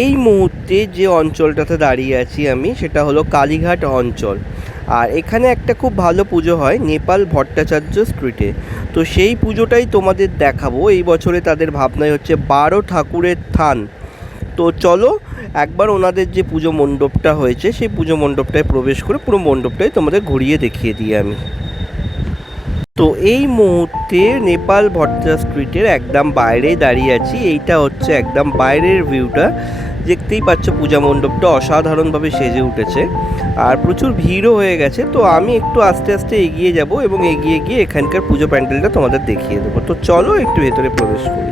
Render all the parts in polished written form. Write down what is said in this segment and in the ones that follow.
এই মুহূর্তে যে অঞ্চলটাতে দাঁড়িয়ে আছি আমি, সেটা হলো কালীঘাট অঞ্চল। আর এখানে একটা খুব ভালো পুজো হয় নেপাল ভট্টাচার্য স্ট্রিটে। তো সেই পুজোটাই তোমাদের দেখাবো। এই বছরে তাদের ভাবনায় হচ্ছে 12 ঠাকুরের থান। তো চলো একবার ওনাদের যে পুজো মণ্ডপটা হয়েছে সেই পুজো মণ্ডপটায় প্রবেশ করে পুরো মণ্ডপটাই তোমাদের ঘুরিয়ে দেখিয়ে দিই আমি। তো এই মুহূর্তে নেপাল ভট্টা স্ট্রিটের একদম বাইরেই দাঁড়িয়ে আছি। এইটা হচ্ছে একদম বাইরের ভিউটা। দেখতেই পাচ্ছ পূজা মণ্ডপটা অসাধারণভাবে সেজে উঠেছে আর প্রচুর ভিড়ও হয়ে গেছে। তো আমি একটু আস্তে আস্তে এগিয়ে যাব এবং এগিয়ে গিয়ে এখানকার পুজো প্যান্ডেলটা তোমাদের দেখিয়ে দেবো। তো চলো একটু ভেতরে প্রবেশ করি।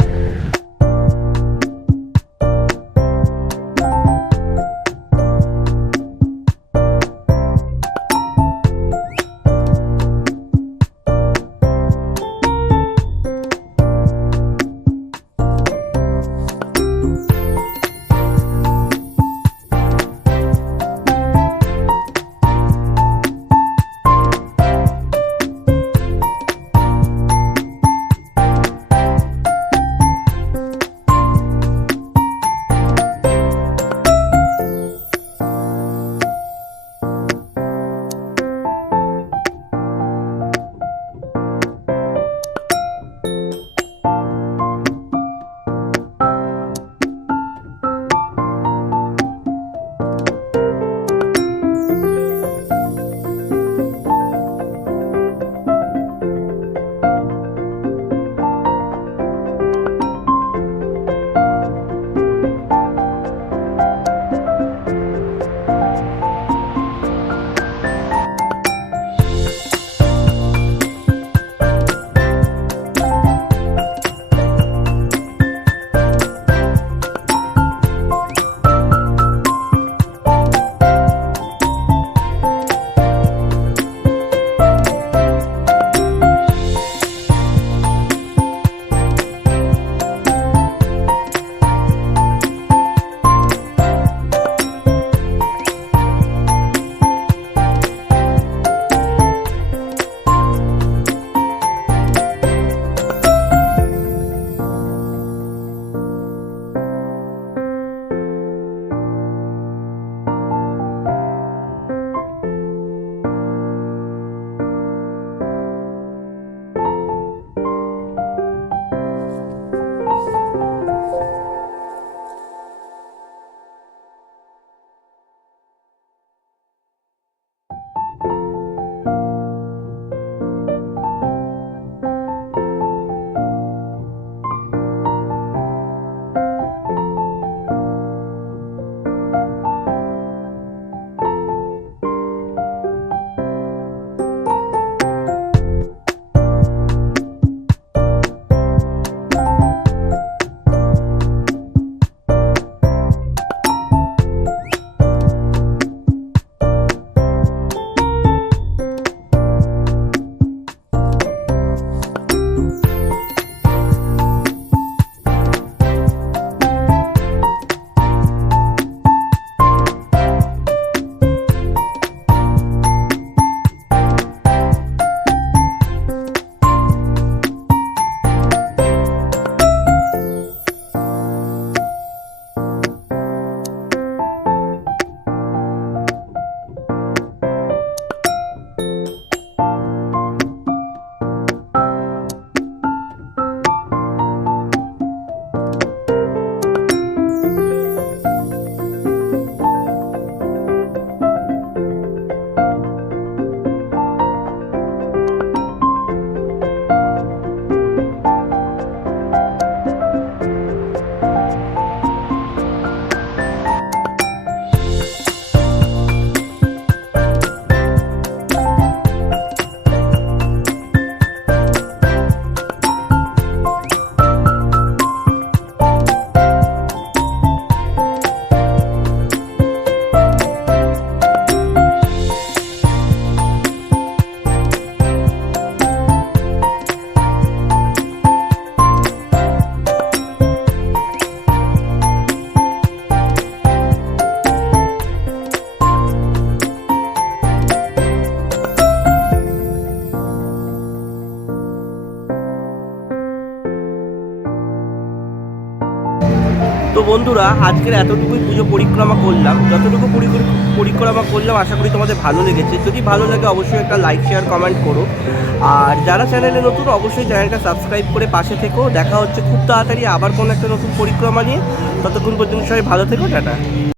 তো বন্ধুরা, আজকের এতটুকুই পুজো পরিক্রমা করলাম। যতটুকু পরিক্রমা করলাম আশা করি তোমাদের ভালো লেগেছে। যদি ভালো লাগে অবশ্যই একটা লাইক, শেয়ার, কমেন্ট করো। আর যারা চ্যানেলে নতুন অবশ্যই চ্যানেলটা সাবস্ক্রাইব করে পাশে থেকো। দেখা হচ্ছে খুব তাড়াতাড়ি আবার কোনো একটা নতুন পরিক্রমা নিয়ে। ততক্ষণ পর্যন্ত সবাই ভালো থেকো, টাটা।